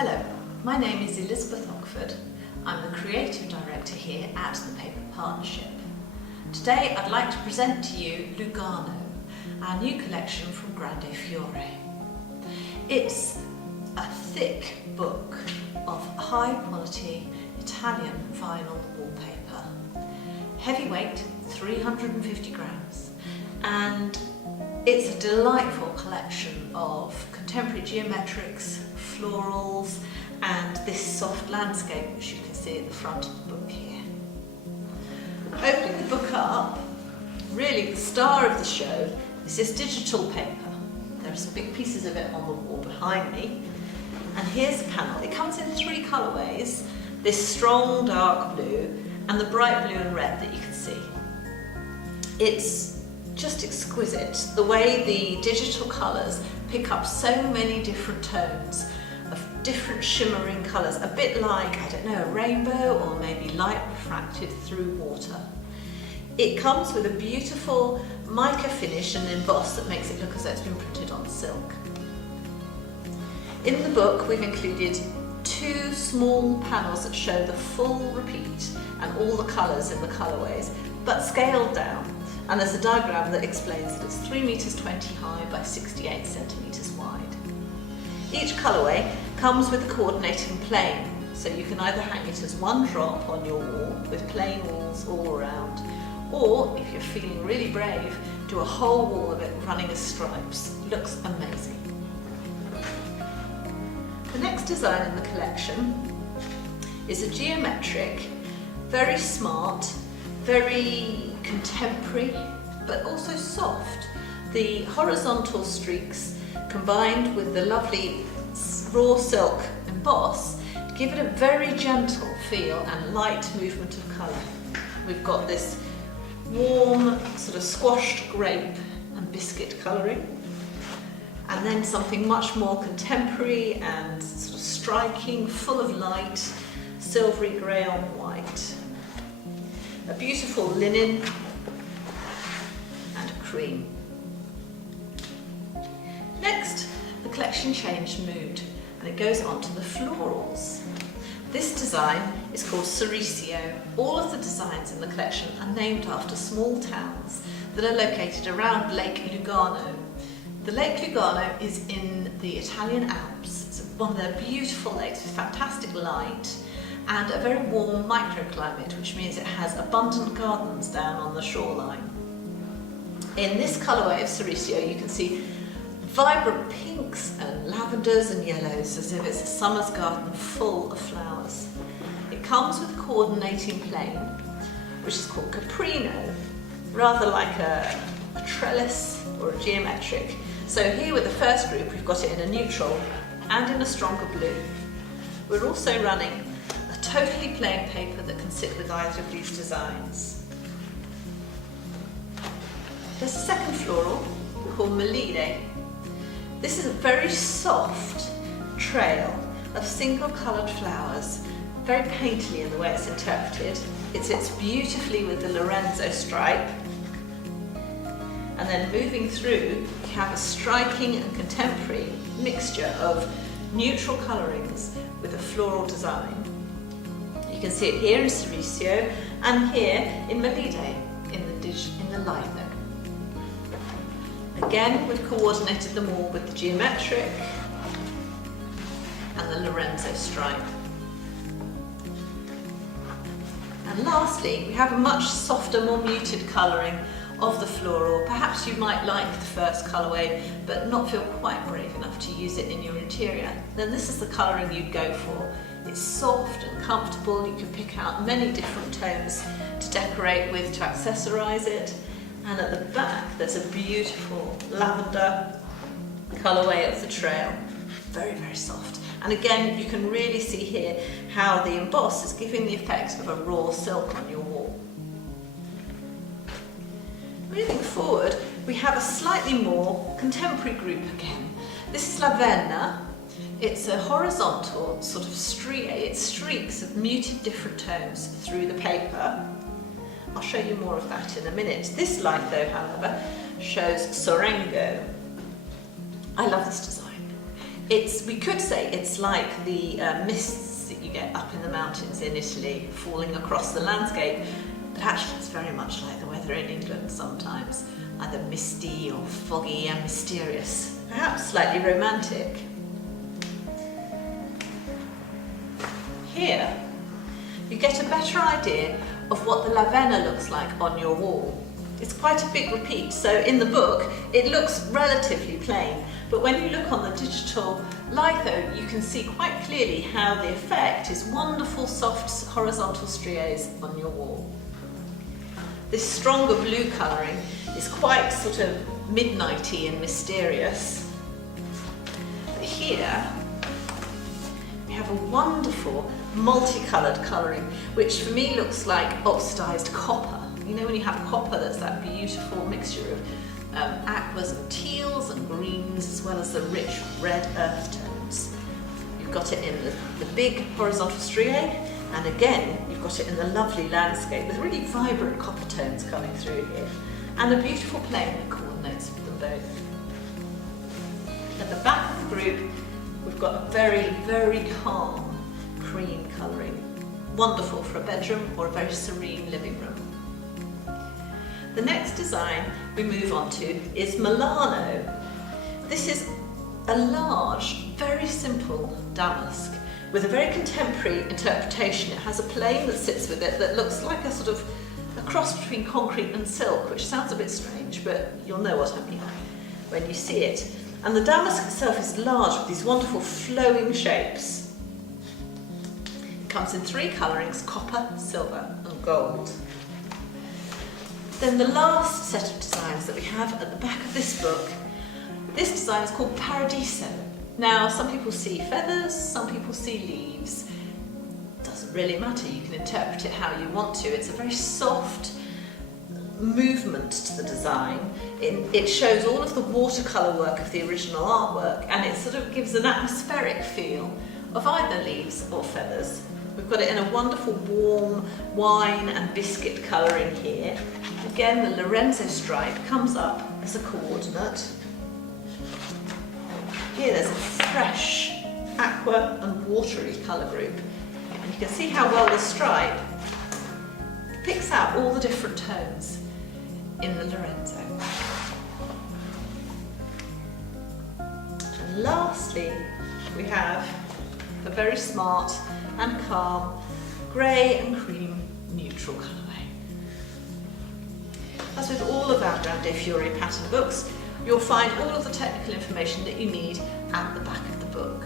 Hello, my name is Elizabeth Ockford. I'm the Creative Director here at the Paper Partnership. Today I'd like to present to you Lugano, our new collection from Grandefiore. It's a thick book of high quality Italian vinyl wallpaper. Heavyweight, 350 grams, and it's a delightful collection of contemporary geometrics, florals, and this soft landscape which you can see at the front of the book here. Opening the book up, really the star of the show is this digital paper. There are some big pieces of it on the wall behind me, and here's a panel. It comes in three colourways, this strong dark blue and the bright blue and red that you can see. It's just exquisite the way the digital colours pick up so many different tones of different shimmering colours, a bit like, I don't know, a rainbow or maybe light refracted through water. It comes with a beautiful mica finish and emboss that makes it look as though it's been printed on silk. In the book we've included two small panels that show the full repeat and all the colours in the colourways, but scaled down. And there's a diagram that explains that it's 3 meters 20 high by 68 centimeters wide. Each colourway comes with a coordinating plane, so you can either hang it as one drop on your wall with plain walls all around, or if you're feeling really brave, do a whole wall of it running as stripes. It looks amazing. The next design in the collection is a geometric, very smart, very contemporary, but also soft. The horizontal streaks combined with the lovely raw silk emboss give it a very gentle feel and light movement of colour. We've got this warm sort of squashed grape and biscuit colouring, and then something much more contemporary and sort of striking, full of light, silvery grey on white. A beautiful linen and cream. Next, the collection changed mood and it goes on to the florals. This design is called Surrey Co. All of the designs in the collection are named after small towns that are located around Lake Lugano. The Lake Lugano is in the Italian Alps. It's one of their beautiful lakes with fantastic light and a very warm microclimate, which means it has abundant gardens down on the shoreline. In this colourway of Surrey Co you can see vibrant pinks and lavenders and yellows, as if it's a summer's garden full of flowers. It comes with a coordinating plane, which is called caprino, rather like a trellis or a geometric. So here with the first group we've got it in a neutral and in a stronger blue. We're also running a totally plain paper that can sit with either of these designs. There's a second floral called Milano. This is a very soft trail of single coloured flowers, very painterly in the way it's interpreted. It sits beautifully with the Lorenzo stripe, and then moving through you have a striking and contemporary mixture of neutral colourings with a floral design. You can see it here in Surrey Co and here in Milano in the light there. Again, we've coordinated them all with the geometric and the Lorenzo stripe. And lastly, we have a much softer, more muted colouring of the floral. Perhaps you might like the first colourway but not feel quite brave enough to use it in your interior. Then this is the colouring you'd go for. It's soft and comfortable. You can pick out many different tones to decorate with, to accessorise it. And at the back there's a beautiful lavender colourway of the trail. Very, very soft. And again, you can really see here how the emboss is giving the effect of a raw silk on your wall. Moving forward, we have a slightly more contemporary group again. This is Lavina. It's a horizontal sort of streaks of muted different tones through the paper. I'll show you more of that in a minute. This light though, however, shows Surrey Co. I love this design. We could say it's like the mists that you get up in the mountains in Italy falling across the landscape, but actually it's very much like the weather in England sometimes, either misty or foggy and mysterious, perhaps slightly romantic. Here you get a better idea of what the Lavina looks like on your wall. It's quite a big repeat, so in the book it looks relatively plain, but when you look on the digital litho you can see quite clearly how the effect is wonderful soft horizontal striae on your wall. This stronger blue colouring is quite sort of midnighty and mysterious. But here we have a wonderful multicoloured colouring, which for me looks like oxidised copper. You know when you have copper, that's that beautiful mixture of aquas and teals and greens, as well as the rich red earth tones. You've got it in the big horizontal striae, and again you've got it in the lovely landscape with really vibrant copper tones coming through here, and a beautiful plane that coordinates with them both. At the back of the group we've got a very, very calm cream colouring, wonderful for a bedroom or a very serene living room. The next design we move on to is Milano. This is a large, very simple damask with a very contemporary interpretation. It has a plane that sits with it that looks like a sort of a cross between concrete and silk, which sounds a bit strange, but you'll know what I mean when you see it. And the damask itself is large with these wonderful flowing shapes. It comes in 3 colourings: copper, silver and gold. Then the last set of designs that we have at the back of this book, this design is called Paradiso. Now some people see feathers, some people see leaves. It doesn't really matter, you can interpret it how you want to. It's a very soft movement to the design. It shows all of the watercolour work of the original artwork, and it sort of gives an atmospheric feel of either leaves or feathers. We've got it in a wonderful warm wine and biscuit colour in here. Again, the Lorenzo stripe comes up as a coordinate. Here there's a fresh aqua and watery colour group, and you can see how well the stripe picks out all the different tones in the Lorenzo. And lastly, we have a very smart and calm grey and cream neutral colourway. As with all of our Grandefiore pattern books, you'll find all of the technical information that you need at the back of the book.